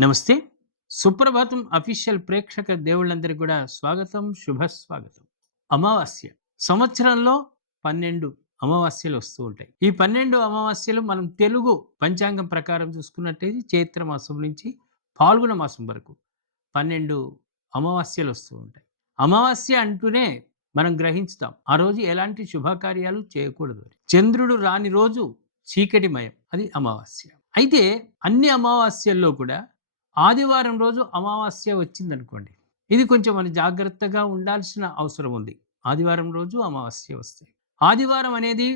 నమస్తే. సుప్రభాతం అఫీషియల్ ప్రేక్షక దేవుళ్ళందరికీ కూడా స్వాగతం శుభ స్వాగతం అమావాస్య. సంవత్సరంలో పన్నెండు అమావాస్యలు వస్తూ ఉంటాయి. ఈ పన్నెండు అమావాస్యలు మనం తెలుగు పంచాంగం ప్రకారం చూసుకున్నట్టయితే చైత్ర మాసం నుంచి పాల్గొన మాసం వరకు పన్నెండు అమావాస్యలు వస్తూ ఉంటాయి. అమావాస్య అంటూనే మనం గ్రహించుతాం. ఆ రోజు ఎలాంటి శుభకార్యాలు చేయకూడదు చంద్రుడు రాని రోజు చీకటిమయం అది అమావాస్య. అయితే అన్ని అమావాస్యల్లో కూడా ఆదివారం రోజు అమావాస్య వచ్చిందనుకోండి. ఇది కొంచెం మనం జాగ్రత్తగా ఉండాల్సిన అవసరం ఉంది. ఆదివారం రోజు అమావాస్య వస్తాయి ఆదివారం అనేది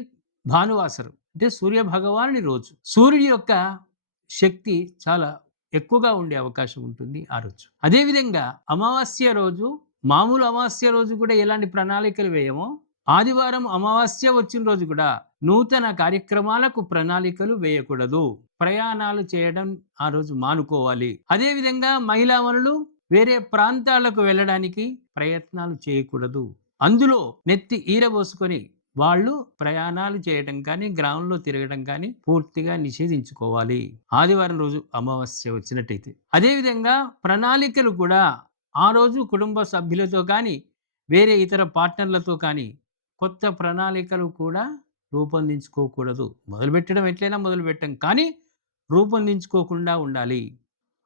భానువాసరం అంటే సూర్య భగవానుని రోజు. సూర్యుడి యొక్క శక్తి చాలా ఎక్కువగా ఉండే అవకాశం ఉంటుంది ఆ రోజు. అదేవిధంగా అమావాస్య రోజు మామూలు అమావాస్య రోజు కూడా ఎలాంటి ప్రణాళికలు వేయమో ఆదివారం అమావాస్య వచ్చిన రోజు కూడా నూతన కార్యక్రమాలకు ప్రణాళికలు వేయకూడదు. ప్రయాణాలు చేయడం ఆ రోజు మానుకోవాలి. అదేవిధంగా మహిళా వనులు వేరే ప్రాంతాలకు వెళ్ళడానికి ప్రయత్నాలు చేయకూడదు. అందులో నెత్తి ఈరబోసుకొని వాళ్ళు ప్రయాణాలు చేయడం కానీ గ్రామంలో తిరగడం కానీ పూర్తిగా నిషేధించుకోవాలి. ఆదివారం రోజు అమావాస్య వచ్చినట్టయితే. అదేవిధంగా ప్రణాళికలు కూడా ఆ రోజు కుటుంబ సభ్యులతో కానీ వేరే ఇతర పార్ట్నర్లతో కానీ కొత్త ప్రణాళికలు కూడా రూపొందించుకోకూడదు. మొదలుపెట్టడం ఎట్లయినా మొదలుపెట్టం. కానీ రూపొందించుకోకుండా ఉండాలి.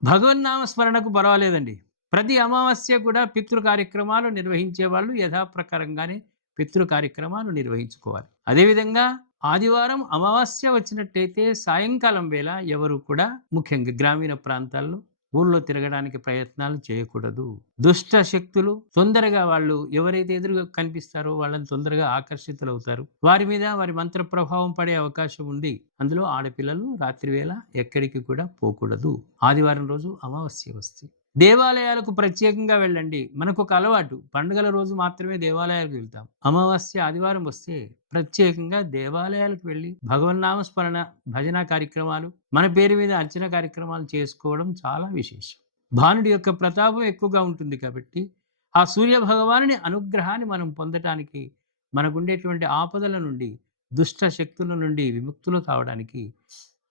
భగవన్నామ స్మరణకు పర్వాలేదండి. ప్రతి అమావాస్య కూడా పితృ కార్యక్రమాలు నిర్వహించే వాళ్ళు యథాప్రకారంగానే పితృ కార్యక్రమాలు నిర్వహించుకోవాలి. అదేవిధంగా ఆదివారం అమావాస్య వచ్చినట్టయితే సాయంకాలం వేళ ఎవరు కూడా ముఖ్యంగా గ్రామీణ ప్రాంతాల్లో ఊళ్ళో తిరగడానికి ప్రయత్నాలు చేయకూడదు. దుష్ట శక్తులు తొందరగా వాళ్ళు ఎవరైతే ఎదురుగా కనిపిస్తారో వాళ్ళని తొందరగా ఆకర్షితులు అవుతారు వారి మీద వారి మంత్ర ప్రభావం పడే అవకాశం ఉంది. అందులో ఆడపిల్లలు రాత్రి వేళ ఎక్కడికి కూడా పోకూడదు. ఆదివారం రోజు అమావాస్య వస్తుంది దేవాలయాలకు ప్రత్యేకంగా వెళ్ళండి. మనకు ఒక అలవాటు. పండుగల రోజు మాత్రమే దేవాలయాలకు వెళ్తాం. అమావాస్య ఆదివారం వస్తే ప్రత్యేకంగా దేవాలయాలకు వెళ్ళి భగవన్నామ స్మరణ భజన కార్యక్రమాలు మన పేరు మీద అర్చన కార్యక్రమాలు చేసుకోవడం చాలా విశేషం. భానుడి యొక్క ప్రతాపం ఎక్కువగా ఉంటుంది కాబట్టి ఆ సూర్య భగవానుని అనుగ్రహాన్ని మనం పొందటానికి మనకుండేటువంటి ఆపదల నుండి దుష్ట శక్తుల నుండి విముక్తులు కావడానికి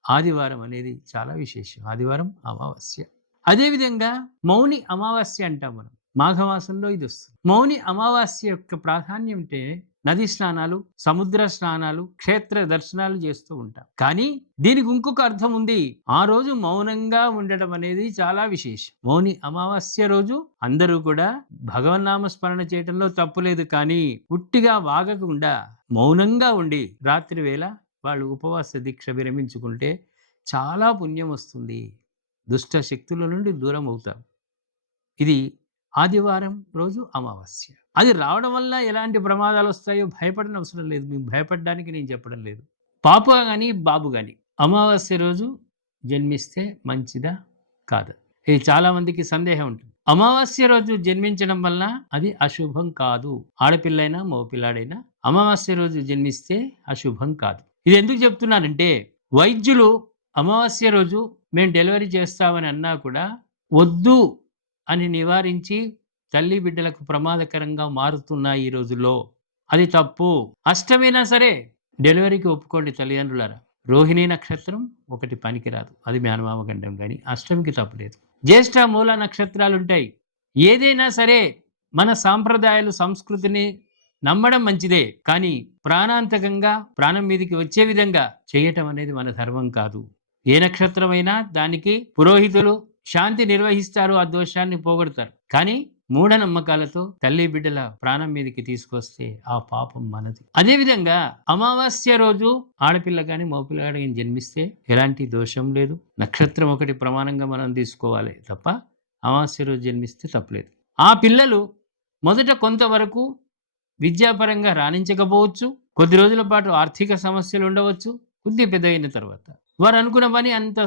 ఆదివారం అనేది చాలా విశేషం. ఆదివారం అమావాస్య. అదేవిధంగా మౌని అమావాస్య అంటాం మనం. మాఘమాసంలో ఇది వస్తుంది. మౌని అమావాస్య యొక్క ప్రాధాన్యం అంటే నది స్నానాలు సముద్ర స్నానాలు క్షేత్ర దర్శనాలు చేస్తూ ఉంటాం. కానీ దీనికి ఇంకొక అర్థం ఉంది. ఆ రోజు మౌనంగా ఉండటం అనేది చాలా విశేషం. మౌని అమావాస్య రోజు అందరూ కూడా భగవన్నామ స్మరణ చేయటంలో తప్పులేదు కానీ ఉట్టిగా వాగకుండా మౌనంగా ఉండి రాత్రి వేళ వాళ్ళు ఉపవాస దీక్ష విరమించుకుంటే చాలా పుణ్యం వస్తుంది. దుష్ట శక్తుల నుండి దూరం అవుతాం ఇది ఆదివారం రోజు అమావాస్య. అది రావడం వల్ల ఎలాంటి ప్రమాదాలు వస్తాయో భయపడని అవసరం లేదు. మేము భయపడడానికి నేను చెప్పడం లేదు. పాప కానీ బాబు కానీ అమావాస్య రోజు జన్మిస్తే మంచిదా? కాదు? ఇది చాలామందికి సందేహం ఉంటుంది. అమావాస్య రోజు జన్మించడం వల్ల అది అశుభం కాదు. ఆడపిల్లైనా మగపిల్లాడైనా అమావాస్య రోజు జన్మిస్తే అశుభం కాదు. ఇది ఎందుకు చెప్తున్నానంటే వైద్యులు అమావాస్య రోజు మేము డెలివరీ చేస్తామని అన్నా కూడా వద్దు అని నివారించి తల్లి బిడ్డలకు ప్రమాదకరంగా మారుతున్నాయి ఈ రోజుల్లో. అది తప్పు. అష్టమైనా సరే డెలివరీకి ఒప్పుకోండి తల్లిదండ్రులారా. రోహిణి నక్షత్రం ఒకటి పనికిరాదు. అది మేనమామ గండం కానీ అష్టమికి తప్పలేదు జ్యేష్ఠ మూల నక్షత్రాలు ఉంటాయి ఏదైనా సరే మన సాంప్రదాయాలు సంస్కృతిని నమ్మడం మంచిదే. కానీ ప్రాణాంతకంగా ప్రాణం మీదకి వచ్చే విధంగా చేయటం అనేది మన ధర్మం కాదు. ఏ నక్షత్రమైనా దానికి పురోహితులు శాంతి నిర్వహిస్తారు ఆ దోషాన్ని పోగొడతారు. కానీ మూఢనమ్మకాలతో తల్లి బిడ్డల ప్రాణం మీదకి తీసుకొస్తే ఆ పాపం మనది. అదేవిధంగా అమావాస్య రోజు ఆడపిల్ల కానీ మగపిల్ల కానీ జన్మిస్తే ఎలాంటి దోషం లేదు. నక్షత్రం ఒకటి ప్రమాణంగా మనం తీసుకోవాలి తప్ప అమావాస్య రోజు జన్మిస్తే తప్పలేదు. ఆ పిల్లలు మొదట కొంతవరకు విద్యాపరంగా రాణించకపోవచ్చు. కొద్ది రోజుల పాటు ఆర్థిక సమస్యలు ఉండవచ్చు. కొద్ది పెద్ద అయిన తర్వాత. వారు అనుకున్న పని అంత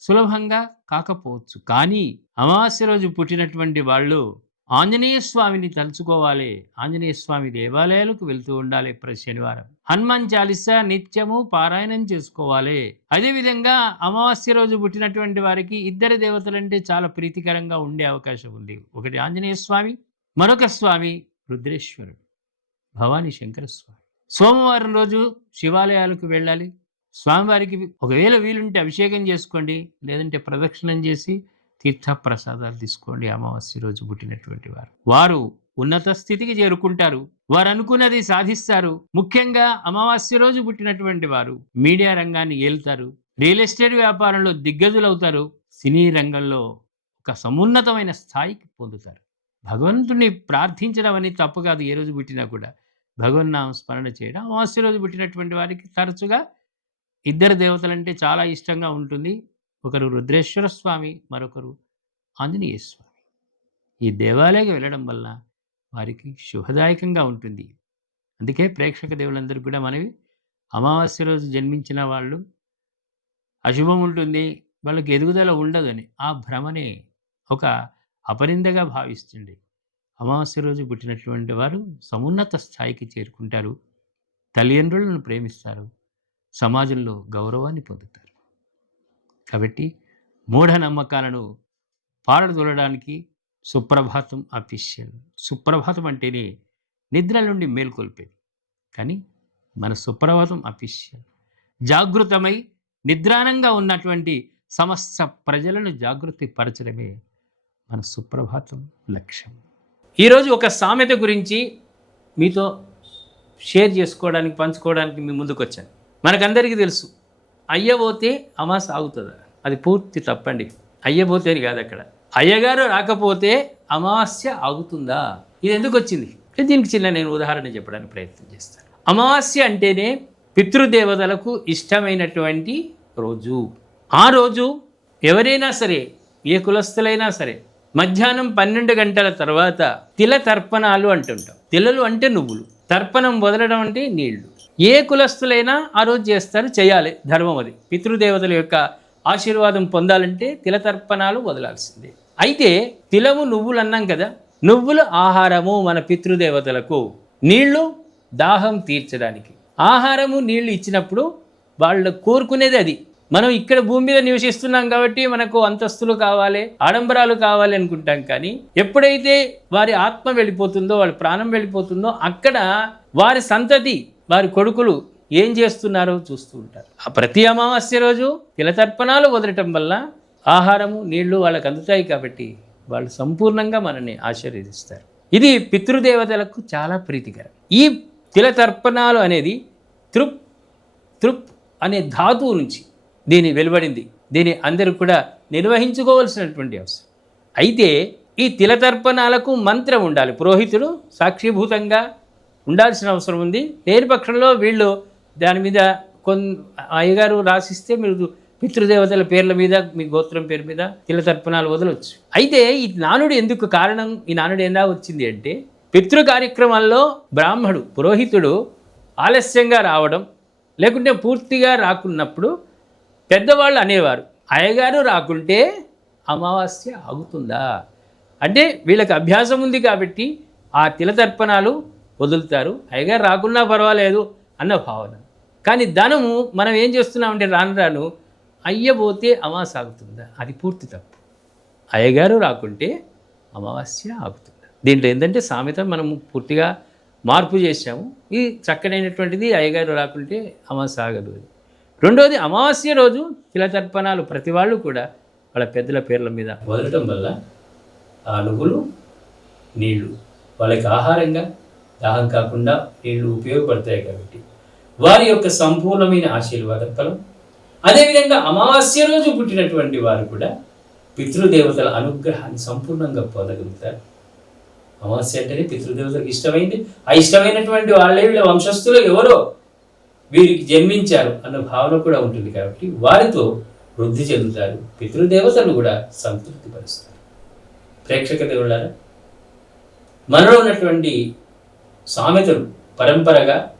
సులభంగా కాకపోవచ్చు. కానీ అమావాస్య రోజు పుట్టినటువంటి వాళ్ళు ఆంజనేయ స్వామిని తలుచుకోవాలి. ఆంజనేయ స్వామి దేవాలయాలకు వెళ్తూ ఉండాలి ప్రతి శనివారం. హనుమాన్ చాలీస నిత్యము పారాయణం చేసుకోవాలి. అదేవిధంగా అమావాస్య రోజు పుట్టినటువంటి వారికి ఇద్దరు దేవతలంటే చాలా ప్రీతికరంగా ఉండే అవకాశం ఉంది. ఒకటి ఆంజనేయ స్వామి మరొక స్వామి రుద్రేశ్వరుడు. భవానీ శంకర స్వామి. సోమవారం రోజు శివాలయాలకు వెళ్ళాలి. స్వామివారికి ఒకవేళ వీలుంటే అభిషేకం చేసుకోండి లేదంటే ప్రదక్షిణం చేసి తీర్థ ప్రసాదాలు తీసుకోండి అమావాస్య రోజు పుట్టినటువంటి వారు. వారు ఉన్నత స్థితికి చేరుకుంటారు. వారు అనుకున్నది సాధిస్తారు. ముఖ్యంగా అమావాస్య రోజు పుట్టినటువంటి వారు మీడియా రంగాన్ని ఏలుతారు. రియల్ ఎస్టేట్ వ్యాపారంలో దిగ్గజులవుతారు. సినీ రంగంలో ఒక సమున్నతమైన స్థాయికి పొందుతారు. భగవంతుని ప్రార్థించడం అనేది తప్పు కాదు ఏ రోజు పుట్టినా కూడా. భగవన్నామ స్మరణ చేయడం అమావాస్య రోజు పుట్టినటువంటి వారికి తరచుగా ఇద్దరు దేవతలంటే చాలా ఇష్టంగా ఉంటుంది. ఒకరు రుద్రేశ్వర స్వామి మరొకరు ఆంజనేయ స్వామి. ఈ దేవాలయం వెళ్ళడం వల్ల వారికి శుభదాయకంగా ఉంటుంది. అందుకే ప్రేక్షక దేవులందరికీ కూడా మనవి అమావాస్య రోజు జన్మించిన వాళ్ళు అశుభం ఉంటుంది వాళ్ళకి ఎదుగుదల ఉండదని ఆ భ్రమనే ఒక అపరిందగా భావిస్తుంది అమావాస్య రోజు పుట్టినటువంటి వారు సమున్నత స్థాయికి చేరుకుంటారు. తల్లిదండ్రులను ప్రేమిస్తారు. సమాజంలో గౌరవాన్ని పొందుతారు. కాబట్టి మూఢనమ్మకాలను పారదోలడానికి సుప్రభాతం అఫీషియల్. సుప్రభాతం అంటేనే నిద్ర నుండి మేల్కొల్పేది. కానీ మన సుప్రభాతం అఫీషియల్. జాగృతమై నిద్రానంగా ఉన్నటువంటి సమస్త ప్రజలను జాగృతి పరచడమే మన సుప్రభాతం లక్ష్యం. ఈరోజు ఒక సామెత గురించి మీతో షేర్ చేసుకోవడానికి పంచుకోవడానికి మీ ముందుకు వచ్చాను మనకందరికీ తెలుసు. అయ్యబోతే అమాస ఆగుతుందా అది పూర్తి తప్పండి. అయ్యబోతే అని కాదు అక్కడ. అయ్యగారు రాకపోతే అమావాస్య ఆగుతుందా? ఇది ఎందుకు వచ్చింది? దీనికి చిన్న నేను ఉదాహరణ చెప్పడానికి ప్రయత్నం చేస్తాను. అమావాస్య అంటేనే పితృదేవతలకు ఇష్టమైనటువంటి రోజు. ఆ రోజు ఎవరైనా సరే ఏ కులస్తులైనా సరే మధ్యాహ్నం పన్నెండు గంటల తర్వాత తిల తర్పణాలు అంటుంటాం. తిలలు అంటే నువ్వులు. తర్పణం వదలడం అంటే నీళ్ళు. ఏ కులస్తులైనా ఆ రోజు చేస్తారు చేయాలి ధర్మం అది. పితృదేవతల యొక్క ఆశీర్వాదం పొందాలంటే తిలతర్పణాలు వదలాల్సిందే. అయితే తిలము నువ్వులు అన్నాం కదా నువ్వులు ఆహారము మన పితృదేవతలకు నీళ్ళు దాహం తీర్చడానికి. ఆహారము నీళ్ళు ఇచ్చినప్పుడు వాళ్ళు కోరుకునేది అది. మనం ఇక్కడ భూమి మీద నివసిస్తున్నాం కాబట్టి మనకు అంతస్తులు కావాలి ఆడంబరాలు కావాలి అనుకుంటాం కానీ ఎప్పుడైతే వారి ఆత్మ వెళ్ళిపోతుందో వాళ్ళ ప్రాణం వెళ్ళిపోతుందో అక్కడ వారి సంతతి వారి కొడుకులు ఏం చేస్తున్నారో చూస్తూ ఉంటారు. ఆ ప్రతి అమావాస్య రోజు తిలతర్పణాలు వదలటం వల్ల ఆహారము నీళ్ళు వాళ్ళకు అందుతాయి కాబట్టి వాళ్ళు సంపూర్ణంగా మనల్ని ఆశీర్వదిస్తారు. ఇది పితృదేవతలకు చాలా ప్రీతికరం. ఈ తిలతర్పణాలు అనేది తృప్ తృప్ అనే ధాతువు నుంచి దీని వెలువడింది. దీని అందరూ కూడా నిర్వహించుకోవాల్సినటువంటి అవసరం. అయితే ఈ తిలతర్పణాలకు మంత్రం ఉండాలి. పురోహితుడు సాక్షిభూతంగా ఉండాల్సిన అవసరం ఉంది. లేని పక్షంలో వీళ్ళు దాని మీద కొన్ అయ్యగారు రాసిస్తే మీరు పితృదేవతల పేర్ల మీద మీ గోత్రం పేరు మీద తిల తర్పణాలు వదలవచ్చు అయితే ఈ నానుడు ఎందుకు కారణం? ఈ నానుడు ఎలా వచ్చింది అంటే పితృ కార్యక్రమాల్లో బ్రాహ్మడు పురోహితుడు ఆలస్యంగా రావడం లేకుంటే పూర్తిగా రాకున్నప్పుడు పెద్దవాళ్ళు అనేవారు. అయ్యగారు రాకుంటే అమావాస్య ఆగుతుందా? అంటే వీళ్ళకి అభ్యాసం ఉంది కాబట్టి ఆ తిలతర్పణాలు వదులుతారు. అయ్యగారు రాకున్నా పర్వాలేదు అన్న భావన. కానీ ధనము మనం ఏం చేస్తున్నామంటే రాను రాను అయ్యబోతే అమావాస ఆగుతుందా అది పూర్తి తప్పు. అయ్యగారు రాకుంటే అమావాస్య ఆగుతుంది. దీంట్లో ఏంటంటే సామెత మనము పూర్తిగా మార్పు చేశాము. ఇది చక్కనైనటువంటిది అయ్యగారు రాకుంటే అమాస ఆగదు రెండోది అమావాస్య రోజు తిలతర్పణాలు ప్రతి వాళ్ళు కూడా వాళ్ళ పెద్దల పేర్ల మీద వదలటం వల్ల ఆ నువ్వులు నీళ్ళు వాళ్ళకి ఆహారంగా దాహం కాకుండా నీళ్ళు ఉపయోగపడతాయి కాబట్టి. వారి యొక్క సంపూర్ణమైన ఆశీర్వాద ఫలం. అదేవిధంగా అమావాస్య రోజు పుట్టినటువంటి వారు కూడా పితృదేవతల అనుగ్రహాన్ని సంపూర్ణంగా పొందగలుగుతారు. అమావాస్య అంటేనే పితృదేవతలకు ఇష్టమైంది. ఆ ఇష్టమైనటువంటి వాళ్ళే వీళ్ళ వంశస్థులు ఎవరో వీరికి జన్మించారు అన్న భావన కూడా ఉంటుంది కాబట్టి వారితో వృద్ధి చెందుతారు. పితృదేవతలు కూడా సంతృప్తి పరుస్తారు ప్రేక్షక దేవుళ్ళారా మనలో ఉన్నటువంటి సామెతలు పరంపరగా.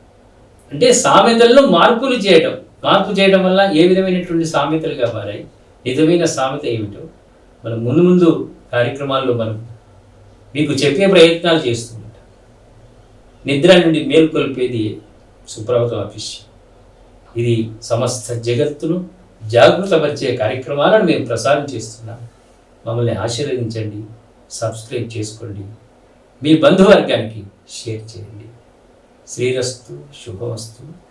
అంటే సామెతల్లో మార్పులు చేయటం. మార్పు చేయడం వల్ల ఏ విధమైనటువంటి సామెతలుగా మారాయి? నిజమైన సామెత ఏమిటో మనం ముందు ముందు కార్యక్రమాల్లో మనం మీకు చెప్పే ప్రయత్నాలు చేస్తూ ఉంటాం నిద్ర నుండి మేల్కొల్పేది సుప్రభత ఆఫీస్. ఇది సమస్త జగత్తును జాగృతపరిచే కార్యక్రమాలను మేము ప్రసారం చేస్తున్నాం. మమ్మల్ని ఆశీర్వదించండి సబ్స్క్రైబ్ చేసుకోండి. మీ బంధువర్గానికి షేర్ చేయండి. శ్రీరస్తు శుభవస్తు